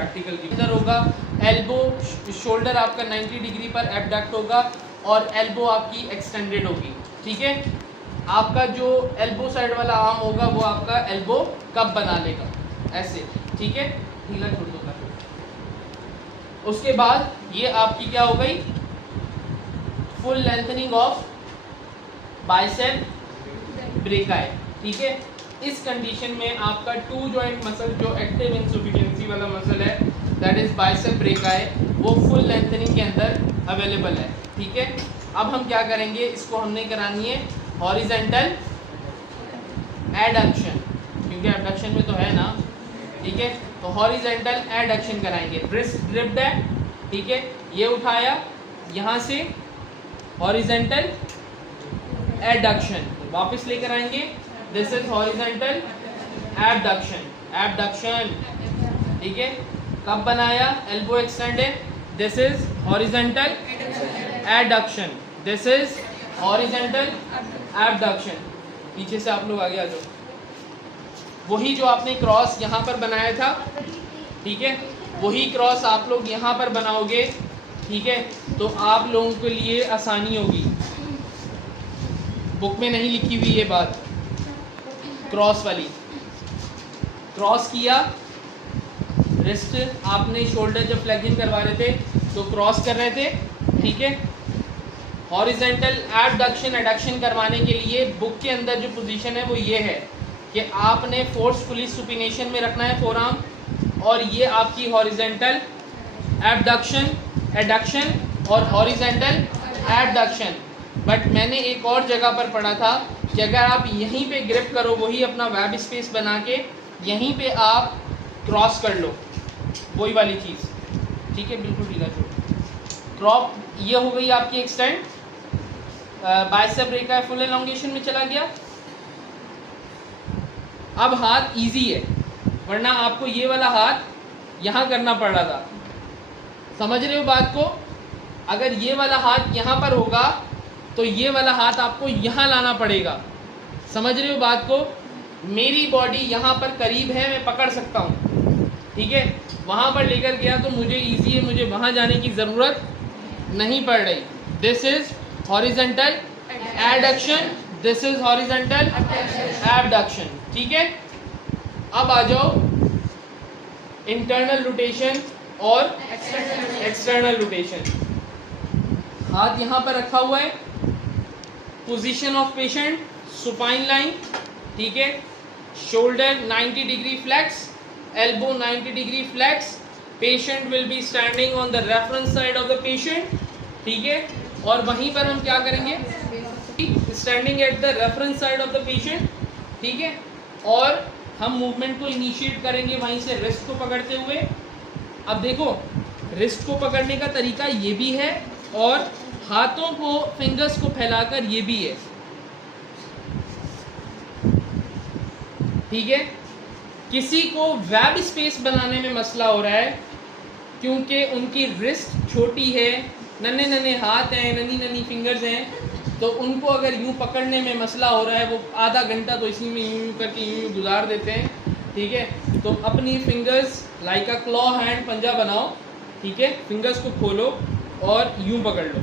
Practical की इधर होगा। एल्बो शोल्डर आपका 90 डिग्री पर एबडक्ट होगा और एल्बो आपकी एक्सटेंडेड होगी, ठीक है। आपका जो एल्बो साइड वाला आर्म होगा वो आपका एल्बो कप बना लेगा ऐसे, ठीक है। ढीला छोड़ दो। उसके बाद ये आपकी क्या हो गई, full lengthening of bicep brachii, ठीक है। इस कंडीशन में आपका टू जॉइंट मसल जो एक्टिव इनसफिशिएंसी वाला मसल है दैट इज बाइसेप ब्रेकाई, वो फुल लेंथनिंग के अंदर अवेलेबल है, ठीक है। अब हम क्या करेंगे, इसको हमने करानी है हॉरिजेंटल एडक्शन, क्योंकि एडक्शन में तो है ना, ठीक है। तो हॉरिजेंटल एडक्शन कराएंगे। रिस्ट ग्रिप्ड है, ठीक है, ये उठाया यहाँ से, हॉरिजेंटल एडक्शन वापस लेकर आएंगे, this is horizontal abduction, abduction, ठीक है। कब बनाया, elbow extended, this is horizontal adduction, this is horizontal abduction. पीछे से आप लोग आगे आ जाओ। वही जो आपने क्रॉस यहाँ पर बनाया था, ठीक है, वही क्रॉस आप लोग यहाँ पर बनाओगे, ठीक है। तो आप लोगों के लिए आसानी होगी। बुक में नहीं लिखी हुई ये बात, क्रॉस वाली। क्रॉस किया, रिस्ट आपने शोल्डर जब फ्लेक्सिंग करवा रहे थे तो क्रॉस कर रहे थे, ठीक है। हॉरिजेंटल एबडक्शन एडक्शन करवाने के लिए बुक के अंदर जो पोजीशन है वो ये है कि आपने फोर्सफुली सुपिनेशन में रखना है फोरआर्म, और ये आपकी हॉरिजेंटल एबडक्शन एडक्शन और हॉरिजेंटल एबडक्शन। बट मैंने एक और जगह पर पढ़ा था कि अगर आप यहीं पे ग्रिप करो, वही अपना वेब स्पेस बना के यहीं पे आप क्रॉस कर लो, वही वाली चीज़, ठीक है, बिल्कुल ढीला छोड़। क्रॉप ये हो गई आपकी एक्सटेंड, बाइसेप ब्रेका फुल एलोंगेशन में चला गया। अब हाथ इजी है, वरना आपको ये वाला हाथ यहाँ करना पड़ रहा था, समझ रहे हो बात को। अगर ये वाला हाथ यहाँ पर होगा तो ये वाला हाथ आपको यहाँ लाना पड़ेगा, समझ रहे हो बात को। मेरी बॉडी यहाँ पर करीब है, मैं पकड़ सकता हूँ, ठीक है। वहाँ पर लेकर गया तो मुझे इजी है, मुझे वहाँ जाने की ज़रूरत नहीं पड़ रही। This is horizontal adduction, this is horizontal abduction, ठीक है। अब आ जाओ इंटरनल रोटेशन और एक्सटर्नल रोटेशन। हाथ यहाँ पर रखा हुआ है, position of patient supine line, ठीक है। Shoulder 90 degree flex, elbow 90 degree flex, patient will be standing on the reference side of the patient, ठीक है। और वहीं पर हम क्या करेंगे, standing at the reference side of the patient, ठीक है। और हम मूवमेंट को इनिशिएट करेंगे वहीं से रिस्ट को पकड़ते हुए। अब देखो, रिस्ट को पकड़ने का तरीका ये भी है और हाथों को, फिंगर्स को फैलाकर ये भी है, ठीक है। किसी को वेब स्पेस बनाने में मसला हो रहा है क्योंकि उनकी रिस्ट छोटी है, नन्हे नन्हे हाथ हैं, नन्ही नन्ही फिंगर्स हैं, तो उनको अगर यूँ पकड़ने में मसला हो रहा है, वो आधा घंटा तो इसी में यूँ करके यूँ गुजार देते हैं, ठीक है। तो अपनी fingers like a claw hand पंजा बनाओ, ठीक है। फिंगर्स को खोलो और यूँ पकड़ लो।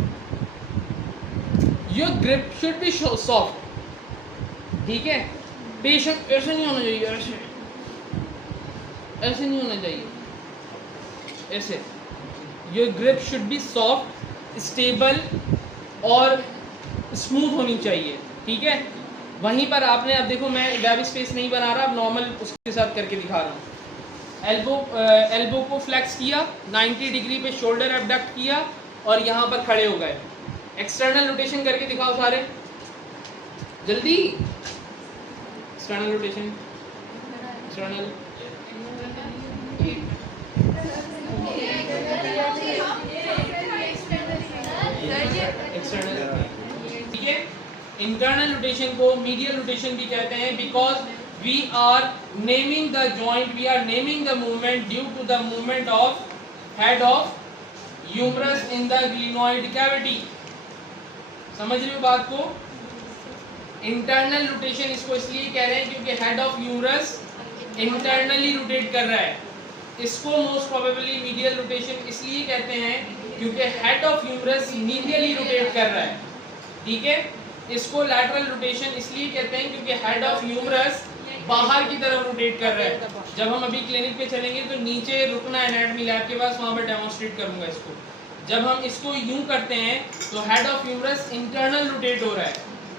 Your grip should be soft, ठीक है। पेशेंट ऐसे नहीं होना चाहिए, ऐसे नहीं होना चाहिए, ऐसे। Your grip should be soft, stable और स्मूथ होनी चाहिए, ठीक है। वहीं पर आपने, अब देखो मैं वेब स्पेस नहीं बना रहा, अब नॉर्मल उसके साथ करके दिखा रहा हूँ। एल्बो को फ्लेक्स किया, 90 डिग्री पे शोल्डर एबडक्ट किया और यहाँ पर खड़े हो गए। एक्सटर्नल रोटेशन करके दिखाओ सारे जल्दी। एक्सटर्नल रोटेशन, एक्सटर्नल, एक्सटर्नल, ठीक है। इंटरनल रोटेशन को मीडियल रोटेशन भी कहते हैं, because we are naming the joint, we are naming the movement due to the movement of head of humerus in the glenoid cavity. समझ रहे हो बात को। इंटरनल रोटेशन इसको इसलिए कह रहे हैं क्योंकि head of humerus internally rotate कर रहा है, इसको मोस्ट प्रोबेबली मीडियल रोटेशन इसलिए कहते हैं क्योंकि head of humerus medially rotate कर रहा है, ठीक है। इसको लैटरल रोटेशन इसलिए कहते हैं क्योंकि हेड ऑफ ह्यूमरस बाहर की तरफ रोटेट कर रहा है। जब हम अभी क्लिनिक पे चलेंगे तो नीचे रुकना एनाटॉमी लैब के पास, वहाँ पर डेमोन्स्ट्रेट करूँगा इसको। जब हम इसको यूं करते हैं तो head of humerus internal rotate हो रहा है,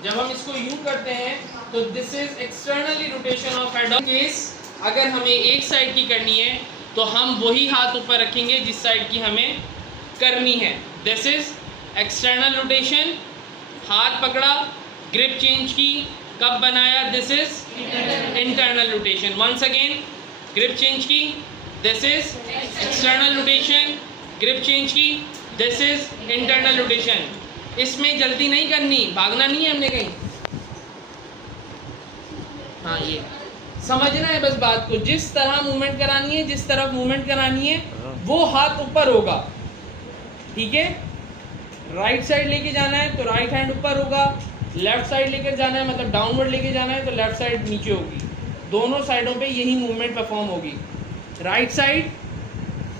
जब हम इसको यूं करते हैं तो this is externally rotation of head of. Case अगर हमें एक साइड की करनी है तो हम वही हाथ ऊपर रखेंगे जिस साइड की हमें करनी है। दिस इज एक्सटर्नल रोटेशन, हाथ पकड़ा, ग्रिप चेंज की, कब बनाया, this is internal rotation. Once again grip change की, this is external rotation, grip change की, दिस इज इंटरनल रोटेशन। इसमें जल्दी नहीं करनी, भागना नहीं है हमने कहीं। हाँ, ये समझना है बस बात को, जिस तरह मूवमेंट करानी है, जिस तरफ मूवमेंट करानी है वो हाथ ऊपर होगा, ठीक है। राइट साइड लेके जाना है तो राइट हैंड ऊपर होगा, लेफ्ट साइड लेकर जाना है मतलब डाउनवर्ड लेके जाना है तो लेफ्ट साइड नीचे होगी। दोनों साइडों पे यही मूवमेंट परफॉर्म होगी। Right side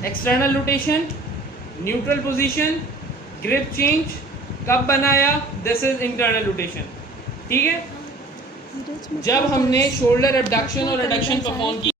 external rotation, neutral position, grip change, कब बनाया, दिस इज इंटरनल रोटेशन, ठीक है। जब हमने शोल्डर एबडक्शन और एडक्शन परफॉर्म की